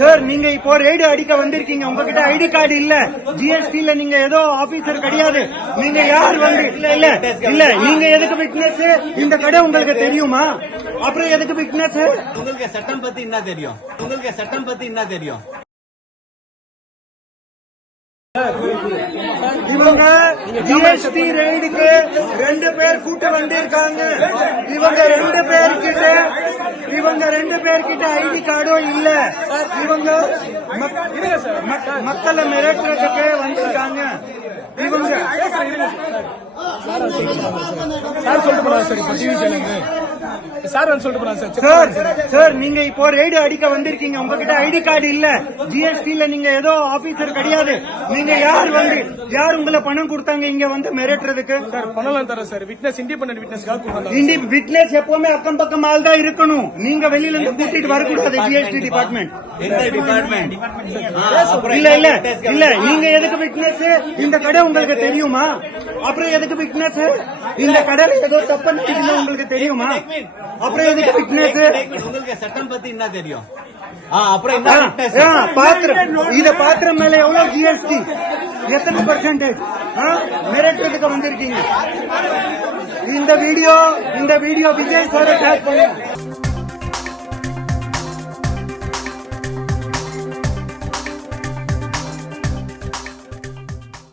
Sir நீங்க இப்போ raid அடிக்க வந்திருக்கீங்க, உங்ககிட்ட ஐடி கார்டு இல்ல, ஜிஎஸ்டில நீங்க ஏதோ ஆபீசர் கிடையாது, நீங்க யார் வந்து இல்ல நீங்க எதுக்கு விட்னஸ்? இந்த கடை உங்களுக்கு தெரியுமா? அப்புறம் எதுக்கு விட்னஸ்? உங்களுக்கு சட்டம் பத்தி என்ன தெரியும்? உங்களுக்கு சட்டம் பத்தி என்ன தெரியும்? இவங்க ஜிஎஸ்டி ரெய்டுக்கு 2 பேர் கூட்ட வந்திருக்காங்க. இவங்க 2 பேர்கிட்ட ஐடி கார்டும் இல்ல. இவங்க மக்களை மிரட்டுறதுக்கு வந்திருக்காங்க. இவங்க சார் நீங்க இப்போ ரெய்டு அடிக்க வந்திருக்கீங்க, உங்ககிட்ட ஐடி கார்டு இல்ல, ஜிஎஸ்டில நீங்க ஏதோ ஆபீசர் கிடையாது, நீங்க யார் உங்களை பணம் கொடுத்தாங்க இங்க வந்து மிரட்டுறதுக்கு? சார் பணம் தர சார், விட்னஸ் இண்டிபெண்டன்ட் விட்னஸ்க்காக விட்னஸ் எப்பவுமே அக்கம் பக்கம் ஆள் தான் இருக்கணும், நீங்க வெளியில இருந்து கூட்டிட்டு வரக்கூடாது. ஜிஎஸ்டி டிபார்ட்மெண்ட் இல்ல நீங்க எதுக்கு விட்னஸ்? இந்த கடை உங்களுக்கு தெரியுமா? அப்புறம் எதுக்கு விட்னஸ்? இந்த கடையில ஏதோ தப்பு நடக்குதுன்னு உங்களுக்கு தெரியுமா? அப்புறம் எதுக்கு விட்னஸ்? உங்களுக்கு சட்டம் பத்தி என்ன தெரியும்? பாத்திரம் மேல எவ்வளவு ஜிஎஸ்டி, எத்தனை பர்சன்டேஜ் மிரட்டுறதுக்கு வந்திருக்கீங்க? இந்த வீடியோ விஜய் சார் டேக் பண்ணுங்க.